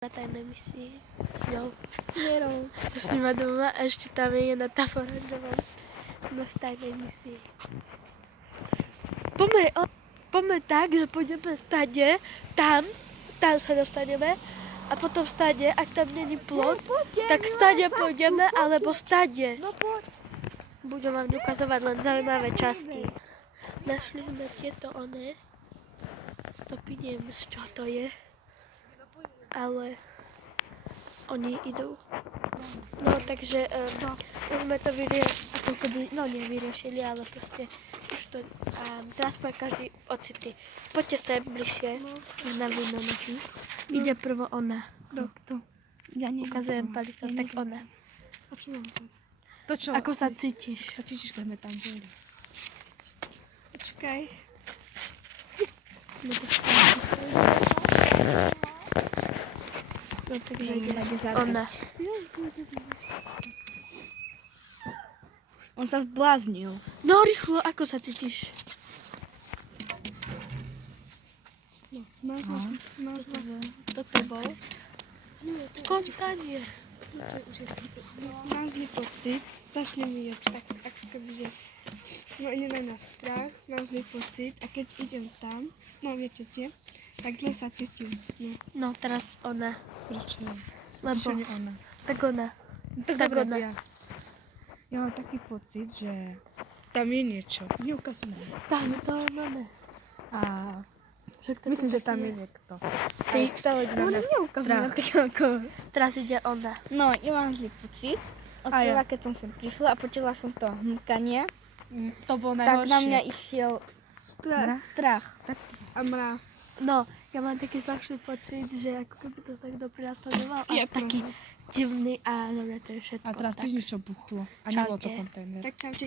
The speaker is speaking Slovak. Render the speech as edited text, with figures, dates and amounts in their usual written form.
Na tajnej misii s ňou. Vierou. S nima doma a ešte tam je jedna tá oranžová. Sme v tajnej misii. Poďme tak, že pôjdeme stade, tam sa dostaneme a potom stade, ak tam není plot, tak stade pôjdeme, alebo stade. No poď. Budem vám ukazovať len zaujímavé časti. Našli sme tieto stopy, neviem z čoho to je, ale oni idú. No takže už sme to vyriešili, ale proste už to, teraz povie každý ocity. Poďte sem bližšie, na vinonohy. Ide prvo ona. Kto? Ja neviem. Ukazujem palico, tak ona. A čo mám povedať? To čo? Ako sa cítiš? Sa cítiš, keď sme tam boli? Počkaj. No takže ide ona. On sa zbláznil. No rýchlo, ako sa cítiš? Máš Toto bol? Kontanie. Mám zlý pocit, strašne mi je tak, ako keby, že ide na nás strach, mám zlý pocit a keď idem tam, no viete tie, tak zle sa cítim. No teraz ona. Prečo je? Lebo Prečo nie ona? tak ona. Tak Tak dobre, ona. ja mám taký pocit, že tam je niečo. Neukazuj mi. Tam je to ona. A Myslím, že tam je niekto. Si. to ide na nás strach. Teraz ide ona. No, ja mám zlý pocit. Od A ja. prvá, keď som sem prišla a počula som to hmkanie, To bolo tak na mňa išiel strach. A mráz. No, ja mám taký zvláštny pocit, že ako keby to tak doprenasledoval. A Je taký divný a na mňa to je všetko. A teraz tak. tiež niečo buchlo. A nebolo to Čaute. kontajner. Tak čaute.